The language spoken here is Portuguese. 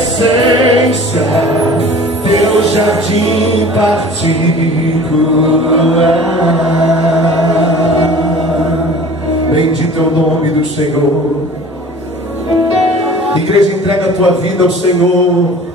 essência, teu jardim particular. Bendito é o nome do Senhor. Igreja, entrega a tua vida ao Senhor.